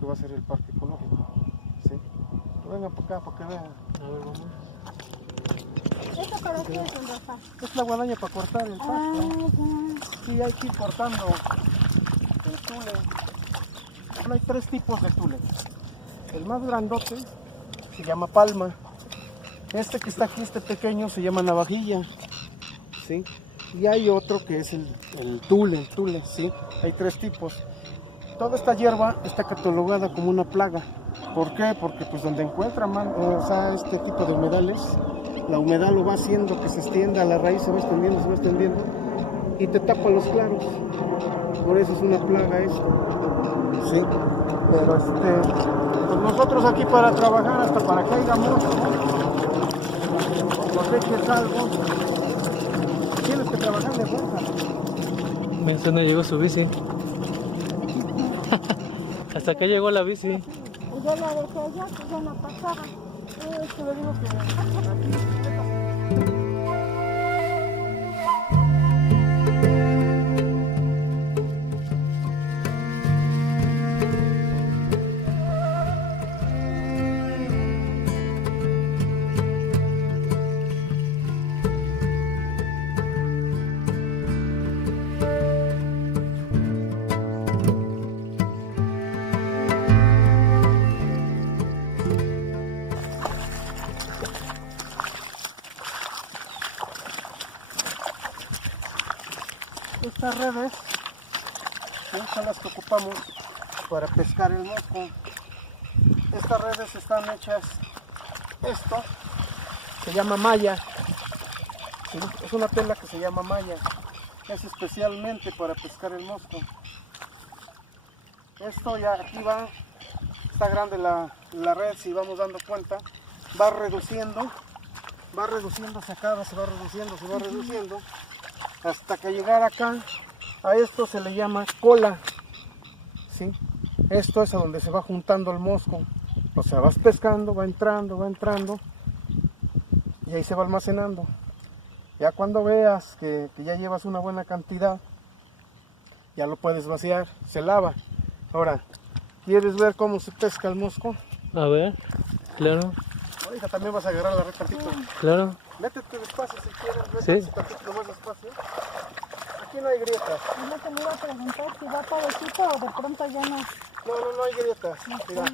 que va a ser el parque ecológico. ¿Sí? Vengan para acá para que vean. A ver, vamos. ¿Esto para qué es, don Rafa? Es la guadaña para cortar el pasto. Ya. Sí, hay que ir cortando el tule. Hay 3 tipos de tule. El más grandote se llama palma. Este que está aquí, este pequeño, se llama navajilla. ¿Sí? Y hay otro que es el tule, ¿sí? Hay 3 tipos. Toda esta hierba está catalogada como una plaga. ¿Por qué? Porque pues donde encuentra este tipo de humedales, la humedad lo va haciendo que se extienda, la raíz se va extendiendo y te tapa los claros. Por eso es una plaga esto. ¿Sí? Pero pues nosotros aquí para trabajar, hasta para que haya mucho, porque hay que algo, tienes que trabajar de fuerza. Mientras no llegó su bici. Hasta que llegó la bici. Yo la dejé allá, pues ya no pasaba. Es que le digo que aquí, estas redes son las que ocupamos para pescar el mosco. Estas redes están hechas, esto se llama malla, ¿sí? Es una tela que se llama malla, es especialmente para pescar el mosco. Esto ya aquí va, está grande la red, si vamos dando cuenta, va reduciéndose acá, se va reduciendo, hasta que llegar acá, a esto se le llama cola, ¿sí? Esto es a donde se va juntando el mosco, o sea, vas pescando, va entrando, y ahí se va almacenando. Ya cuando veas que ya llevas una buena cantidad, ya lo puedes vaciar, se lava. Ahora, ¿quieres ver cómo se pesca el mosco? A ver, claro. Ahorita también vas a agarrar la red tantito. Claro. Métete despacio si quieres, Sí. tantito más despacio. Aquí no hay grietas. No te me iba a preguntar si va parejito o de pronto ya no. No hay grietas. Mira,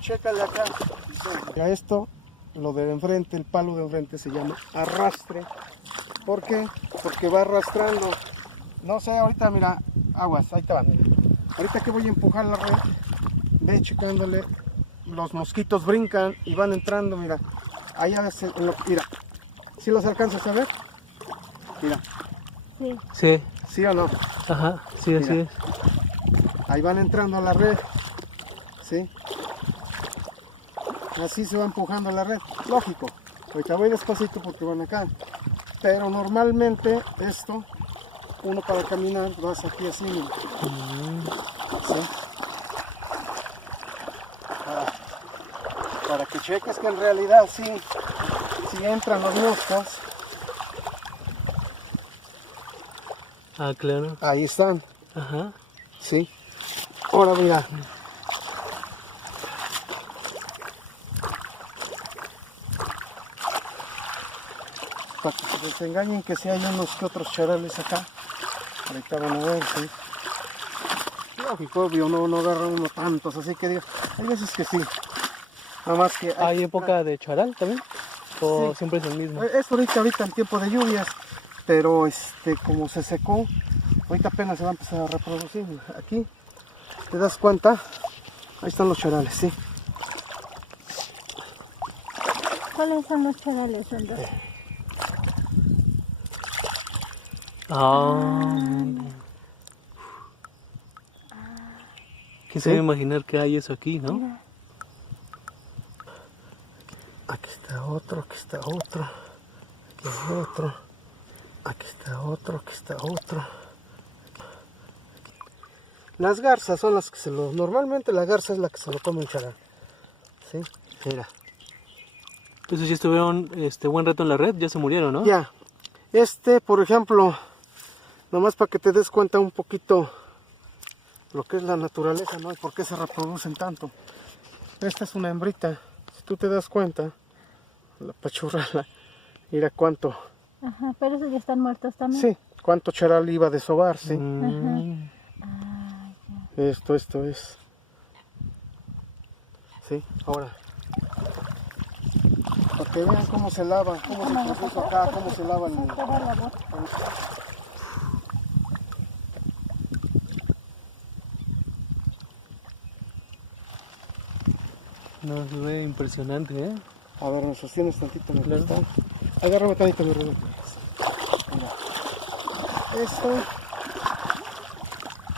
chécale acá. A esto, lo de enfrente, el palo de enfrente se llama arrastre. ¿Por qué? Porque va arrastrando. No sé, ahorita mira, aguas, ahí te van. Mira. Ahorita que voy a empujar la red, ve checándole, los mosquitos brincan y van entrando, mira. Ahí mira, ¿sí los alcanzas a ver? Mira. Sí. Sí. ¿Sí o no? Ajá, sí, así Mira. es. Ahí van entrando a la red, ¿sí? Así se va empujando la red, lógico. Ahorita voy despacito porque van acá. Pero normalmente esto, uno para caminar, vas aquí así, mira. ¿Sí? Para que cheques que en realidad sí entran los moscos. Ah, claro. Ahí están, Ajá. ¿sí? Ahora mira. Para que se desengañen que si hay unos que otros charales acá. Ahorita van a ver, ¿sí? Lógico, obvio, no agarran uno tantos, así que digo, hay veces que sí. Nada más que ¿Hay época de charal también? ¿O Sí. siempre es el mismo? Es ahorita en tiempo de lluvias, pero como se secó, ahorita apenas se va a empezar a reproducir. Aquí, ¿te das cuenta? Ahí están los charales, sí. ¿Cuáles son los charales, don Rafa? ¿Quién se va a imaginar que hay eso aquí, no? Mira. Aquí está otro, aquí está otro, aquí hay otro, aquí está otro, aquí está otro. Las garzas son las que normalmente la garza es la que se lo come el charal. ¿Sí? Mira. Entonces si estuvieron buen rato en la red, ya se murieron, ¿no? Ya. Por ejemplo, nomás para que te des cuenta un poquito, lo que es la naturaleza, ¿no? Y por qué se reproducen tanto. Esta es una hembrita. Si tú te das cuenta, la pachurrala, mira cuánto. Ajá, pero esos ya están muertos también. Sí, cuánto charal iba a desovar, sí. Mm. Esto es. Sí, ahora. Para que vean cómo se lava, cómo se proceso acá, cómo se lava el... Toda la boca. No, se ve impresionante, ¿eh? A ver, me sostienes tantito, me Claro. gusta. Agárrame tantito, mi reloj. Mira. Esto.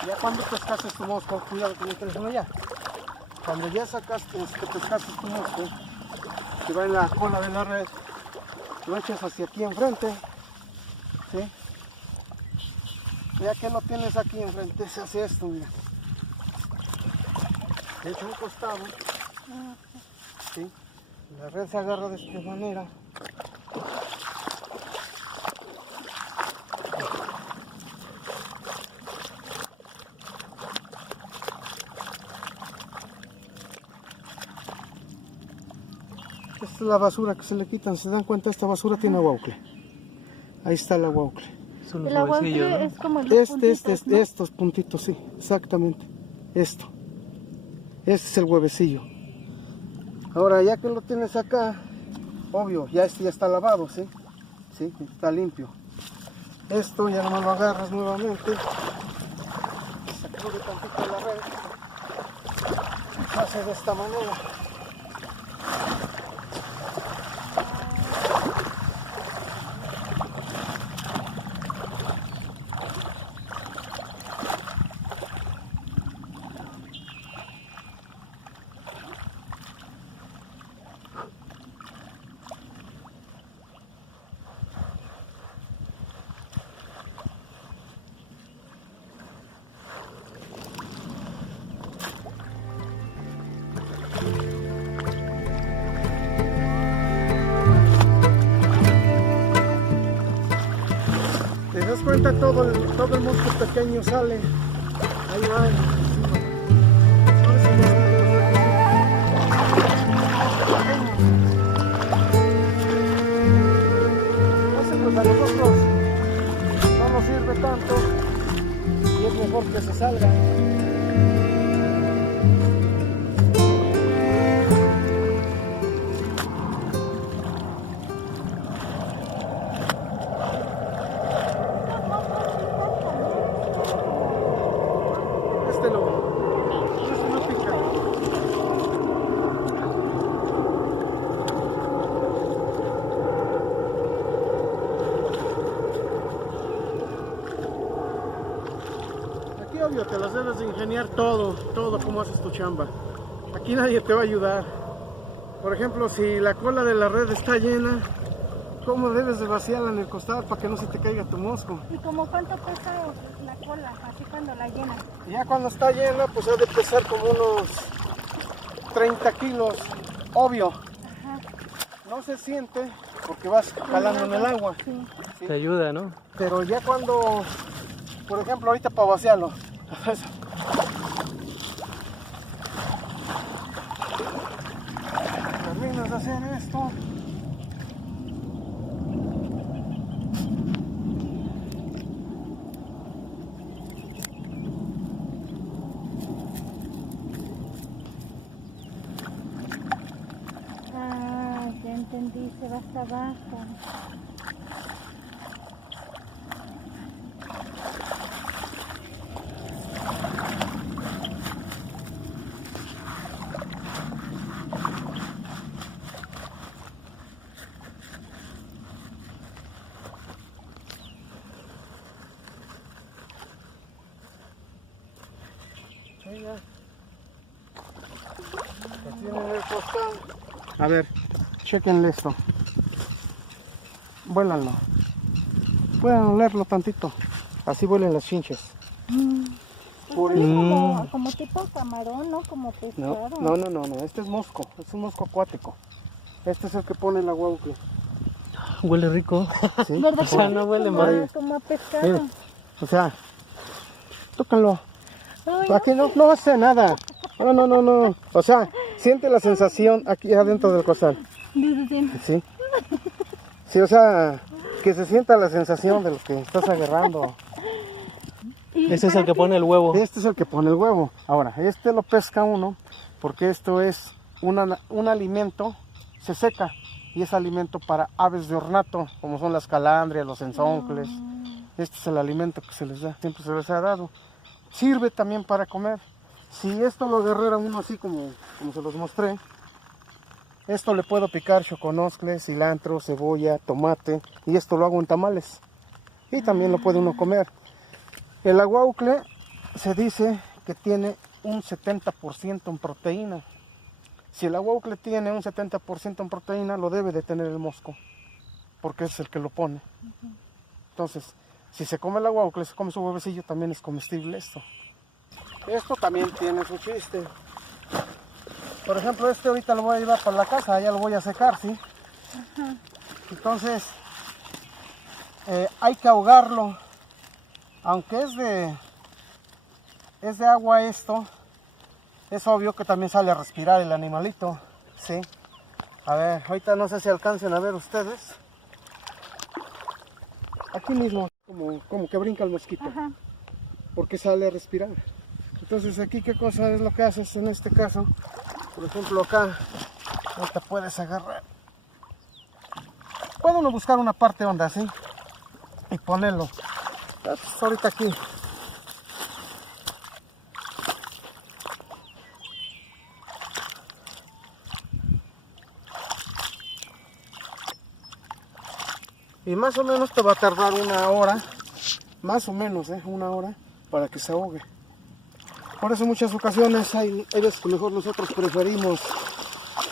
Ya cuando pescaste tu mosco, cuidado con el teléfono ya. Cuando ya sacaste, que pescaste tu mosco, que va en la cola de la red, lo echas hacia aquí enfrente, ¿sí? Ya que lo tienes aquí enfrente, se hace esto, mira. Le echa un costado, ¿sí? La red se agarra de esta manera. Esta es la basura que se le quitan. ¿Se dan cuenta? Esta basura tiene aguaucle. Ahí está el aguaucle. Son los El agua huevecillos, ¿no? es como los puntitos, ¿no? Estos puntitos, sí, exactamente. Esto. Este es el huevecillo. Ahora, ya que lo tienes acá, obvio, ya este ya está lavado, ¿sí? Sí, está limpio. Esto ya no lo agarras nuevamente. Sacude tantito la red. Se hace de esta manera. ¿Te das cuenta? Todo el mosco pequeño sale. Ahí va. Son esos moscos pequeños. Entonces, pues a nosotros no nos sirve tanto y es mejor que se salga. Este no pica. Aquí obvio te las debes de ingeniar todo como haces tu chamba. Aquí nadie te va a ayudar. Por ejemplo, si la cola de la red está llena, ¿cómo debes de vaciarla en el costal para que no se te caiga tu mosco? ¿Y como cuánto pesa la cola, así cuando la llenas? Ya cuando está llena, pues ha de pesar como unos 30 kilos, obvio. Ajá. No se siente porque vas jalando en el agua. Sí. ¿sí? Te ayuda, ¿no? Pero ya cuando, por ejemplo, ahorita para vaciarlo, terminas de hacer esto. Ah, ya entendí, se va hasta abajo. Sí, ya. Lo tienen el costal. A ver, chequenle esto. Vuélanlo. Pueden olerlo tantito. Así vuelen las chinches. Por Es eso. como tipo camarón, ¿no? Como pescado. No. Este es mosco. Es un mosco acuático. Este es el que pone el aguaucle. Huele rico. ¿Sí? ¿Verdad? O sea, no huele como, mal. como a pescado. Mira. O sea, tócalo. Aquí no hace nada. No. O sea, siente la sensación aquí adentro del costal. Sí. Sí, o sea, que se sienta la sensación de lo que estás agarrando. Ese es el que pone el huevo. Este es el que pone el huevo. Ahora, este lo pesca uno porque esto es un alimento, se seca y es alimento para aves de ornato, como son las calandrias, los enzoncles. Este es el alimento que se les da, siempre se les ha dado. Sirve también para comer. Si esto lo agarrara uno así como se los mostré, esto le puedo picar choconoscle, cilantro, cebolla, tomate, y esto lo hago en tamales. Y también lo puede uno comer. El aguaucle se dice que tiene un 70% en proteína. Si el aguaucle tiene un 70% en proteína, lo debe de tener el mosco, porque es el que lo pone. Entonces, si se come el aguaucle, se come su huevecillo, también es comestible esto. Esto también tiene su chiste. Por ejemplo, este ahorita lo voy a llevar para la casa, ya lo voy a secar, ¿sí? Entonces, hay que ahogarlo. Aunque es de agua esto, es obvio que también sale a respirar el animalito, ¿sí? A ver, ahorita no sé si alcancen a ver ustedes. Aquí mismo, como que brinca el mosquito, porque sale a respirar. Entonces aquí, ¿qué cosa es lo que haces en este caso? Por ejemplo, acá, ahorita puedes agarrar. Puede uno buscar una parte honda, ¿sí? Y ponerlo. Entonces, ahorita aquí. Y más o menos te va a tardar una hora, más o menos, una hora, para que se ahogue. Por eso en muchas ocasiones hay veces que mejor nosotros preferimos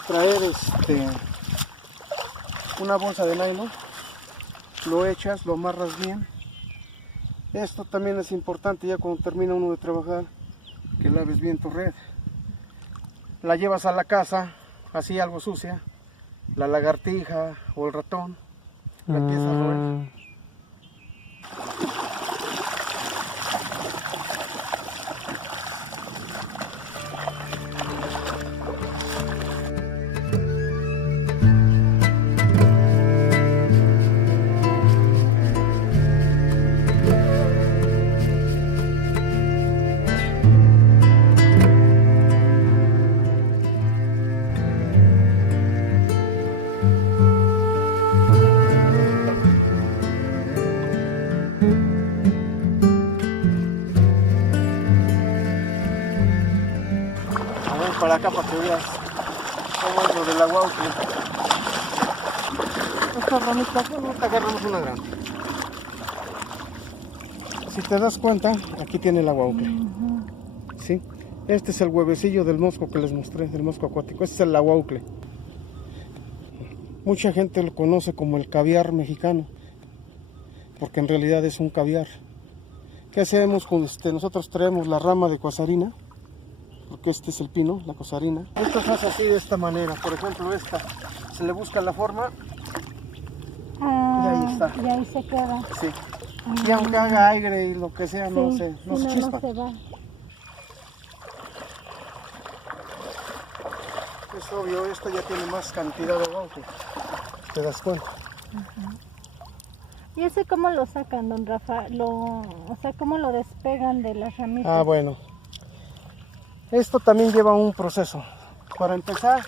traer una bolsa de nylon, lo echas, lo amarras bien. Esto también es importante ya cuando termina uno de trabajar, que laves bien tu red. La llevas a la casa, así algo sucia, la lagartija o el ratón, la empieza a roer. Para acá para que veas cómo es lo del aguaucle. Esta ramita, te agarramos una grande. Si te das cuenta, aquí tiene el aguaucle. ¿Sí? Este es el huevecillo del mosco que les mostré, del mosco acuático. Este es el aguaucle. Mucha gente lo conoce como el caviar mexicano, porque en realidad es un caviar. ¿Qué hacemos con nosotros traemos la rama de cuasarina, porque este es el pino, la cosarina. Esto se hace así de esta manera. Por ejemplo, esta se le busca la forma y ahí está. Y ahí se queda. Sí. Y aunque haga aire y lo que sea, no Sí, se no chispa. se va. Es obvio, esto ya tiene más cantidad de agua. ¿Te das cuenta? ¿Y ese cómo lo sacan, don Rafa? O sea, ¿cómo lo despegan de las ramitas? Ah, bueno. Esto también lleva un proceso. Para empezar,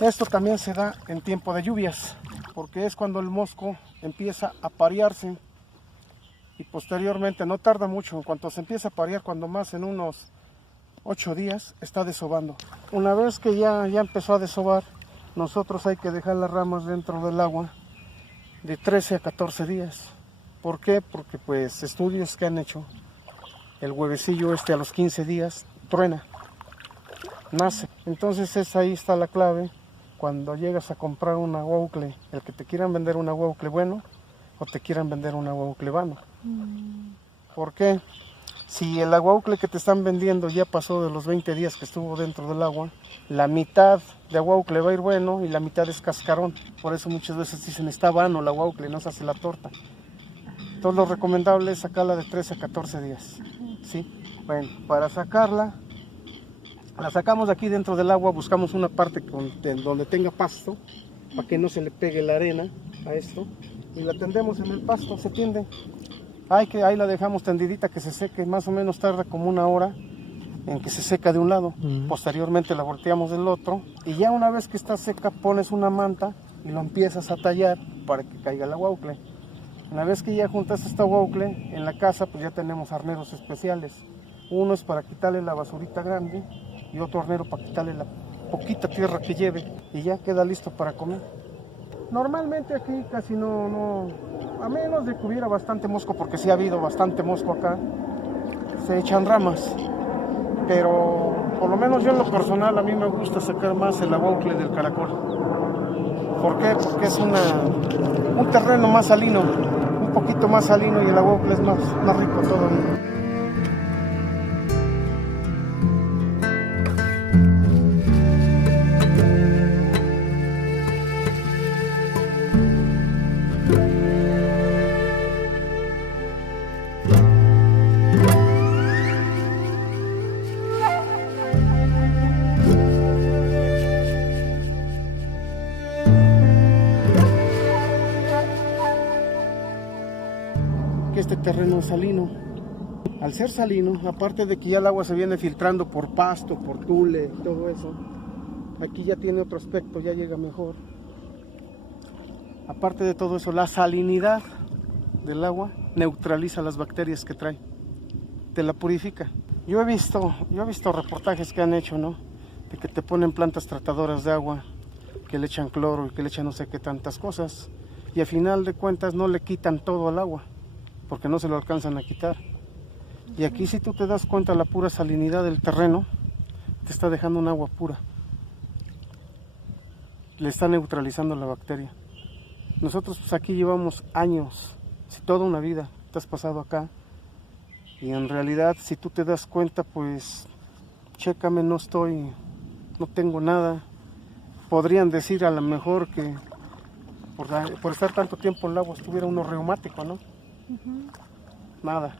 esto también se da en tiempo de lluvias, porque es cuando el mosco empieza a parearse y posteriormente, no tarda mucho, en cuanto se empieza a parear, cuando más en unos 8 días, está desobando. Una vez que ya empezó a desovar, nosotros hay que dejar las ramas dentro del agua de 13 a 14 días. ¿Por qué? Porque pues estudios que han hecho, el huevecillo a los 15 días truena, nace. Entonces ahí está la clave. Cuando llegas a comprar un aguaucle, el que te quieran vender un aguaucle bueno o te quieran vender un aguaucle vano. ¿Por qué? Si el aguaucle que te están vendiendo ya pasó de los 20 días que estuvo dentro del agua, la mitad de aguaucle va a ir bueno y la mitad es cascarón. Por eso muchas veces dicen está vano el aguaucle, no se hace la torta. Entonces lo recomendable es sacarla de 13 a 14 días. ¿Sí? Bueno, para sacarla, la sacamos de aquí dentro del agua, buscamos una parte donde tenga pasto, para que no se le pegue la arena a esto, y la tendemos en el pasto, se tiende. Ahí la dejamos tendidita que se seque, más o menos tarda como 1 hora en que se seca de un lado. Posteriormente la volteamos del otro, y ya una vez que está seca pones una manta y lo empiezas a tallar para que caiga el aguaucle. Una vez que ya juntas este aguaucle, en la casa pues ya tenemos arneros especiales. Uno es para quitarle la basurita grande y otro hornero para quitarle la poquita tierra que lleve, y ya queda listo para comer. Normalmente aquí casi no, a menos de que hubiera bastante mosco, porque sí ha habido bastante mosco acá, se echan ramas, pero por lo menos yo en lo personal a mí me gusta sacar más el aguaucle del caracol. ¿Por qué? Porque es un terreno más salino, un poquito más salino, y el aguaucle es más rico todavía. Este terreno es salino. Al ser salino, aparte de que ya el agua se viene filtrando por pasto, por tule, todo eso, aquí ya tiene otro aspecto, ya llega mejor. Aparte de todo eso, la salinidad del agua neutraliza las bacterias que trae, te la purifica. Yo he visto reportajes que han hecho, ¿no? De que te ponen plantas tratadoras de agua, que le echan cloro y que le echan no sé qué tantas cosas, y al final de cuentas no le quitan todo al agua, porque no se lo alcanzan a quitar. Y aquí, si tú te das cuenta, la pura salinidad del terreno te está dejando un agua pura, le está neutralizando la bacteria. Nosotros pues aquí llevamos años, si toda una vida te has pasado acá, y en realidad si tú te das cuenta, pues chécame, no tengo nada. Podrían decir a lo mejor que por estar tanto tiempo en el agua estuviera uno reumático, ¿no? Nada,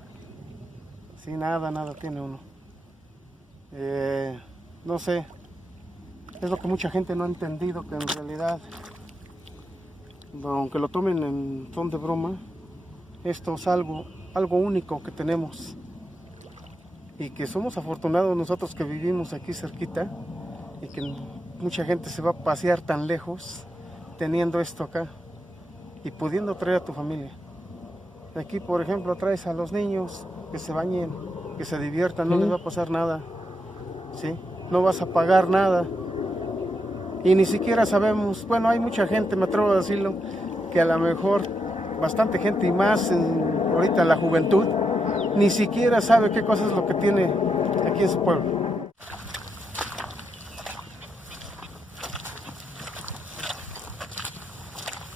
sí, nada tiene uno. No sé, es lo que mucha gente no ha entendido, que en realidad, aunque lo tomen en son de broma, esto es algo único que tenemos, y que somos afortunados nosotros que vivimos aquí cerquita, y que mucha gente se va a pasear tan lejos teniendo esto acá y pudiendo traer a tu familia. Aquí, por ejemplo, traes a los niños que se bañen, que se diviertan, no les va a pasar nada, ¿sí? No vas a pagar nada. Y ni siquiera sabemos, bueno, hay mucha gente, me atrevo a decirlo, que a lo mejor bastante gente, y más ahorita la juventud, ni siquiera sabe qué cosa es lo que tiene aquí en su pueblo.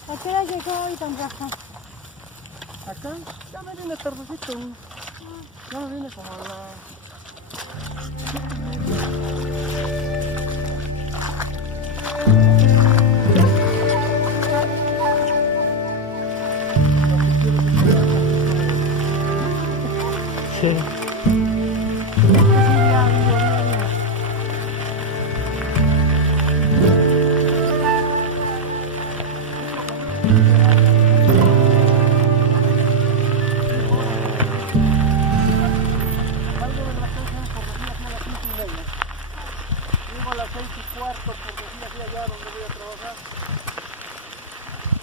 ¿A qué hora llegó hoy, don Rafa? Acá ya me viene tardecito, ya me viene como a Sí. a las 6:15, por decir así, allá donde voy a trabajar.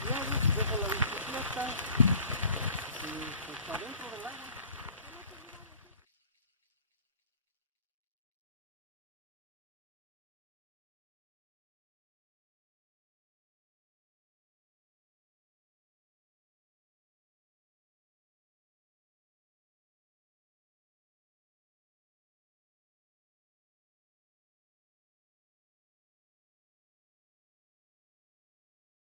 Llego, dejo la bicicleta y pues para dentro del agua.